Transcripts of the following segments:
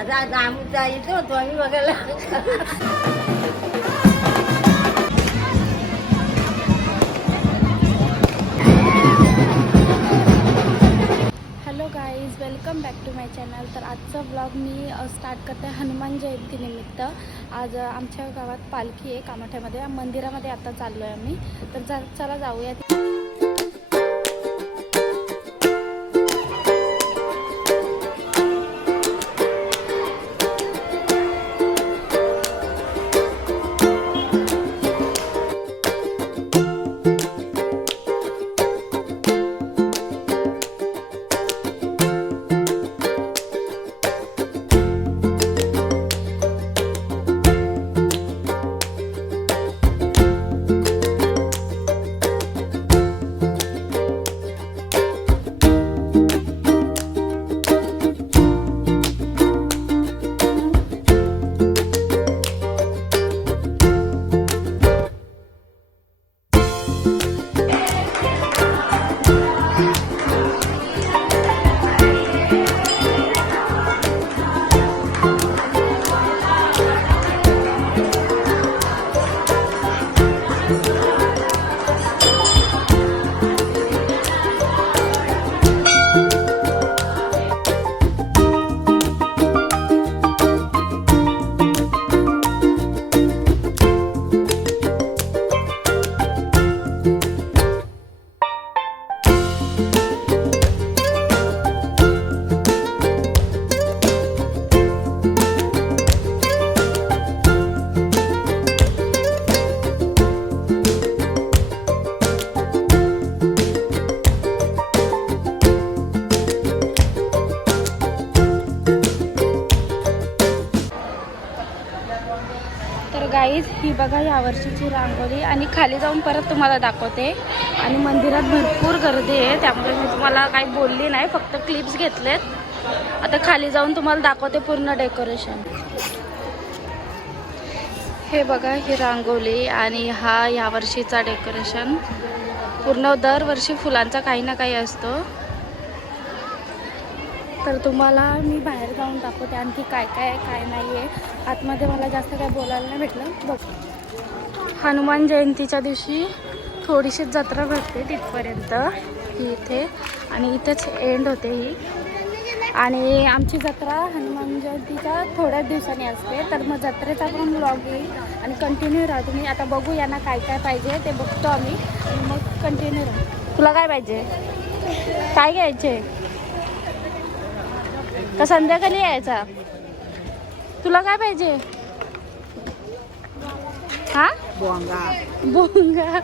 आता आम्ही जायचो होतो आम्ही बघायला. Hello guys, welcome back to my channel. तर आजचा ब्लॉग मी स्टार्ट करते हनुमान जयंतीनिमित्त. आज आमच्या गावात पालखी आहे कामाठ्यामध्ये, मंदिरामध्ये आता चाललो आहे आम्ही. तर चला जाऊया. गाईज ही बघा यावर्षीची रांगोळी, आणि खाली जाऊन परत तुम्हाला दाखवते. आणि मंदिरात भरपूर गर्दी आहे, त्यामुळे मी तुम्हाला काही बोलली नाही, फक्त क्लिप्स घेतलेत. आता खाली जाऊन तुम्हाला दाखवते पूर्ण डेकोरेशन. हे बघा ही रांगोळी, आणि हा यावर्षीचा डेकोरेशन. पूर्ण दरवर्षी फुलांचा काही ना काही असतो. तर तुम्हाला मी बाहेर जाऊन दाखवते आणखी काय काय काय नाही आहे. आतमध्ये मला जास्त काय बोलायला नाही भेटलं. बघ, हनुमान जयंतीच्या दिवशी थोडीशी जत्रा भरते तिथपर्यंत ही इथे, आणि इथेच एंड होते ही. आणि आमची जत्रा हनुमान जयंतीच्या थोड्याच दिवसांनी असते. तर मग जत्रेचा पण ब्लॉग येईल आणि कंटिन्यू राहा तुम्ही. आता बघू यांना काय काय पाहिजे ते बघतो आम्ही, आणि मग कंटिन्यू राहा. तुला काय पाहिजे, काय घ्यायचे का संध्याकाळी यायचा? तुला काय पाहिजे? हा, बोंगा बोंगा.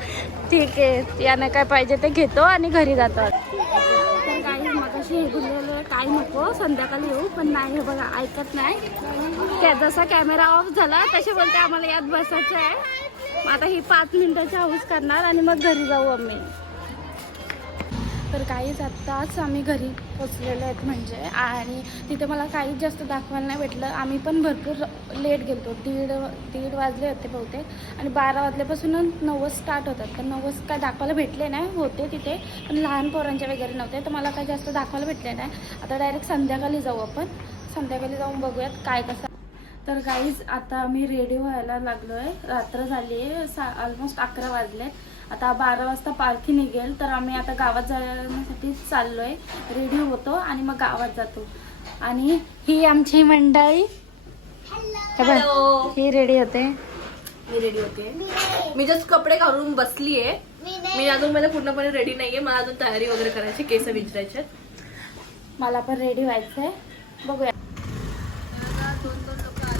ठीक आहे, यानं काय पाहिजे ते घेतो आणि घरी जातात. तर काही मगाशी हे बोललेलं काय नको संध्याकाळी येऊ, पण नाही, हे बघा ऐकत नाही. जसा कॅमेरा ऑफ झाला तसे बोलते आम्हाला यात बसायचं आहे. आता ही 5 मिनिटाची हाऊस करणार आणि मग घरी जाऊ आम्ही. तर काहीच आत्ताच आम्ही घरी पोचलेलो आहेत म्हणजे, आणि तिथे मला काहीच जास्त दाखवायला नाही भेटलं. आम्ही पण भरपूर लेट गेलो, दीड वाजले होते बहुतेक, आणि 12 वाजल्यापासून 9 स्टार्ट होतात. तर 9 काय दाखवायला भेटले नाही, होते तिथे पण लहान पोरांचे वगैरे नव्हते, तर मला काही जास्त दाखवायला भेटले नाही. आता डायरेक्ट संध्याकाळी जाऊ आपण, संध्याकाळी जाऊन बघूयात काय कसं. तर गाईज आता आम्ही रेडी व्हायला लागलो आहे. रात्र झाली आहे, ऑलमोस्ट 11 वाजले. आता 12 वाजता पालखी निघेल, तर आम्ही आता गावात जाण्यासाठी चाललो आहे. रेडी होतो आणि मग गावात जातो. आणि ही आमची मंडळी, ही रेडी होते, मी रेडी होते. मी जस्ट कपडे घालून बसली आहे. मी अजून मला पूर्णपणे रेडी नाहीये, मला अजून तयारी वगैरे करायची, केस विचारायचे. मला पण रेडी व्हायचंय. बघूया.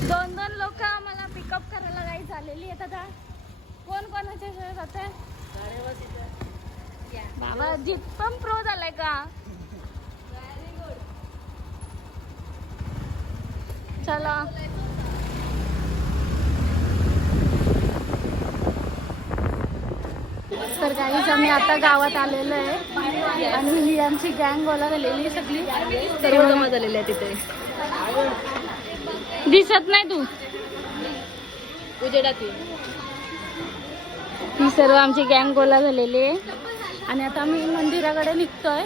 दोन लोक आम्हाला पिकअप करायला काही झालेली आहेत. आता कोण कोणाच्या जाते बाबा? जीत पण प्रो झालाय का? चला. तर गाईज आम्ही आता गावात आलेलो आहे, आणि ही आमची गँग गोला झालेली सगळी, सर्व जमा झालेले आहे तिथे. दिसत नाही तू उजेडात. ही सर्व आमची गँग गोला झालेली आहे. आणि आता आम्ही मंदिराकडे निघतोय.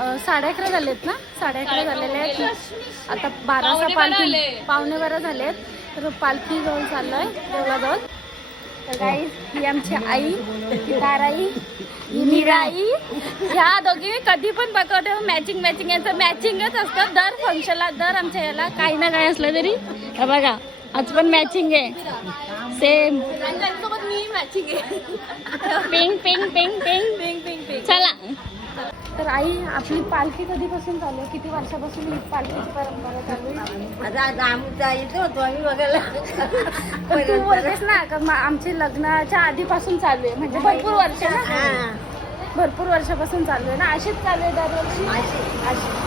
11:30 झालेत ना, 11:30 झालेले आहेत. आता 12चा पालखी, 11:15 झालेत. तर पालखी जवळ चाललोय देवळाजवळ. तर काही ही आमची आई, ही ताराई, ही मीराई. ह्या दोघी कधी पण बघतो मॅचिंग मॅचिंग, यांचं मॅचिंगच असतं दर फंक्शनला, दर आमच्या याला काही ना काही असलं तरी. हे बघा आज पण मॅचिंग आहे सेम. त्यांच्यासोबत मी मॅचिंग आहे. Pink pink pink pink pink pink pink. चला. तर आई आपली पालखी कधीपासून चालू आहे? किती वर्षापासून ही पालखीची परंपरा चालू आहे? आता आमचा येतो होतो आम्ही बघायला. पण तू बोलतेस ना का आमचे लग्नाच्या आधीपासून चालू आहे, म्हणजे भरपूर वर्ष ना, हा. भरपूर वर्षापासून चालू आहे ना. अशीच चालू आहे दरवर्षी अशी.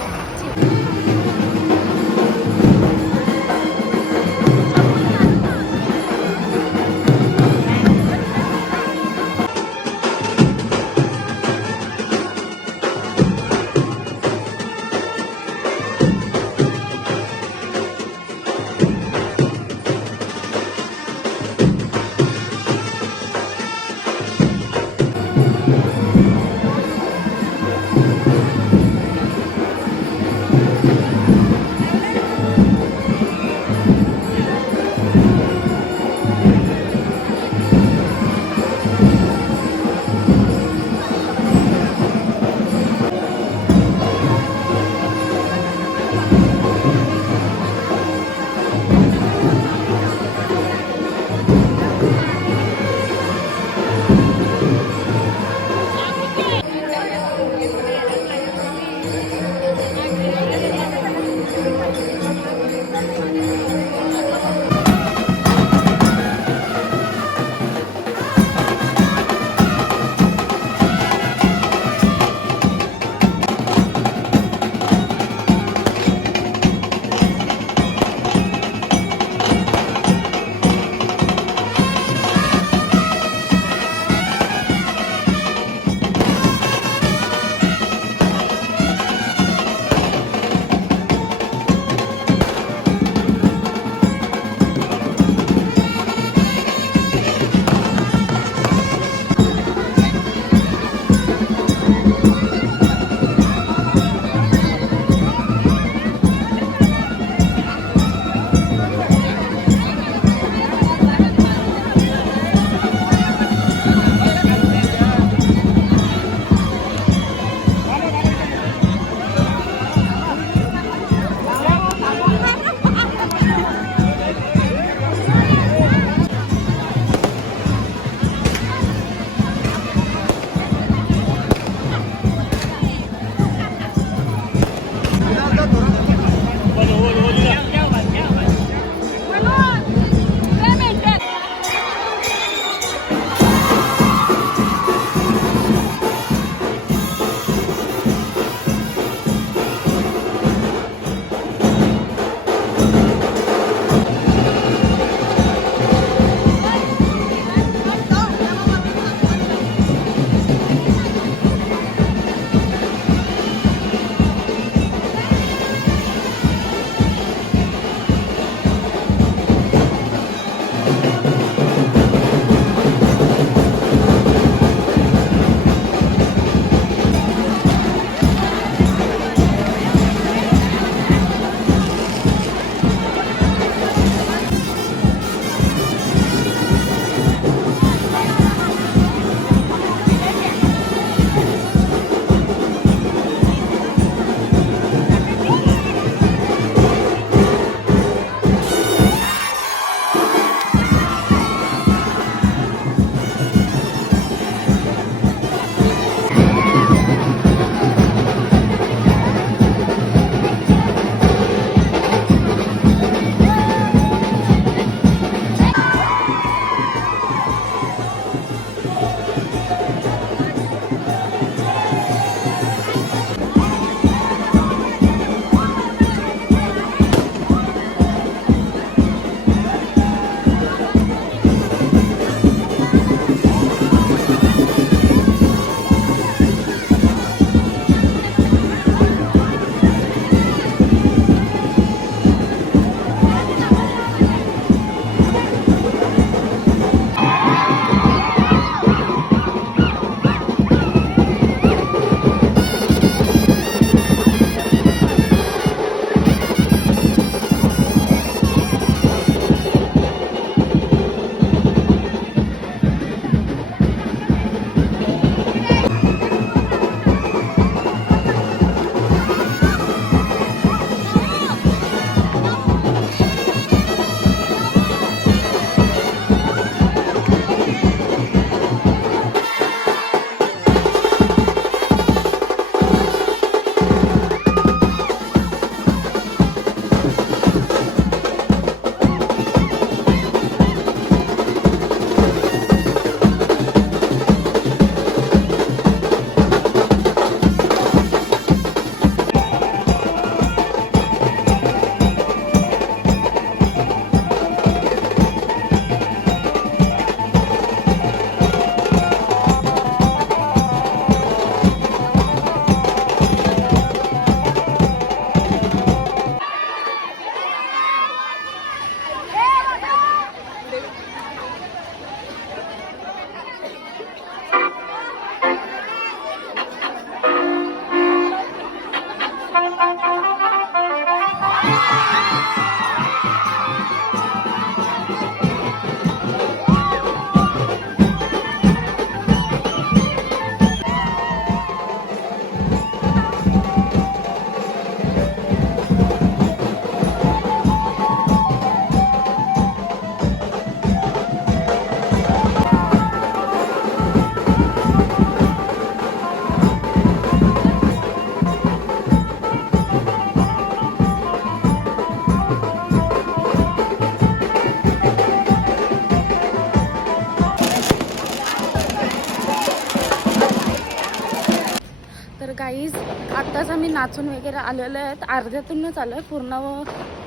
गाईज आत्ताच आम्ही नाचून वगैरे आलेलो आहेत, अर्ध्यातूनच आलो आहे पूर्ण.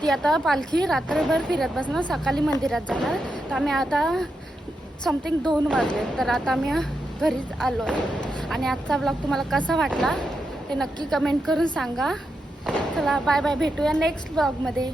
ती आता पालखी रात्रभर फिरत बसणार, सकाळी मंदिरात जाणार. तर आम्ही आता समथिंग 2 वाजले, तर आता आम्ही घरीच आलो आहे. आणि आजचा ब्लॉग तुम्हाला कसा वाटला ते नक्की कमेंट करून सांगा. चला बाय बाय, भेटूया नेक्स्ट ब्लॉगमध्ये.